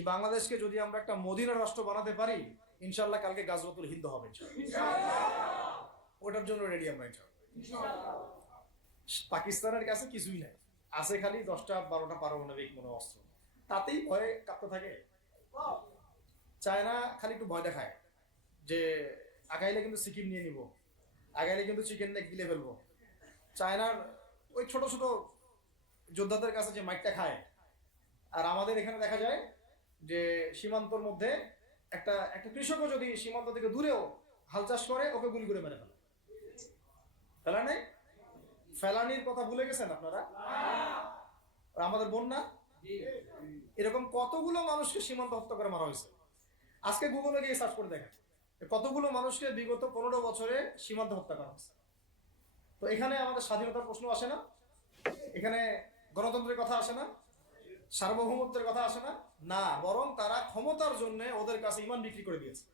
এই বাংলাদেশকে যদি আমরা একটা মদিনার রাষ্ট্র বানাতে পারি, ইনশাল্লাহ কালকে গাজওয়াতুল হিন্দ হবে ওটার জন্য রেডি আমরা ইনশাল্লাহ। পাকিস্তানের কাছে কিছুই নাই, আছে খালি 10টা 12টা পারমাণবিক মনে অস্ত্র, তাতেই ভয়ে কাঁপতে থাকে। চায়না খালি একটু ভয় দেখায় যে আগাইলে কিন্তু সিকিম নিয়ে নিব, আগাইলে কিন্তু চিকেন নেক গিলে ফেলবো। চায়নার ওই ছোট ছোট যোদ্ধাদের কাছে যে মাইকটা খায়, আর আমাদের এখানে দেখা যায় যে সীমান্তর মধ্যে একটা একটা কৃষকও যদি সীমান্ত থেকে দূরেও হাল চাষ করে, ওকে গুলি করে মেরে ফেলে। ফেলা নেই, ফেলানির কথা ভুলে গেছেন আপনারা? আর আমাদের বন্যা, এরকম কতগুলো মানুষকে সীমান্ত হত্যা করে মারা হয়েছে। আজকে গুগলে গিয়ে সার্চ করে দেখেন কতগুলো মানুষকে বিগত 15 বছরে সীমান্ত হত্যা করা হয়েছে। তো এখানে আমাদের স্বাধীনতার প্রশ্ন আসে না, এখানে গণতন্ত্রের কথা আসে না, সার্বভৌমত্বের কথা আসে না, না, বরং তারা ক্ষমতার জন্য ওদের কাছে ইমান বিক্রি করে দিয়েছে।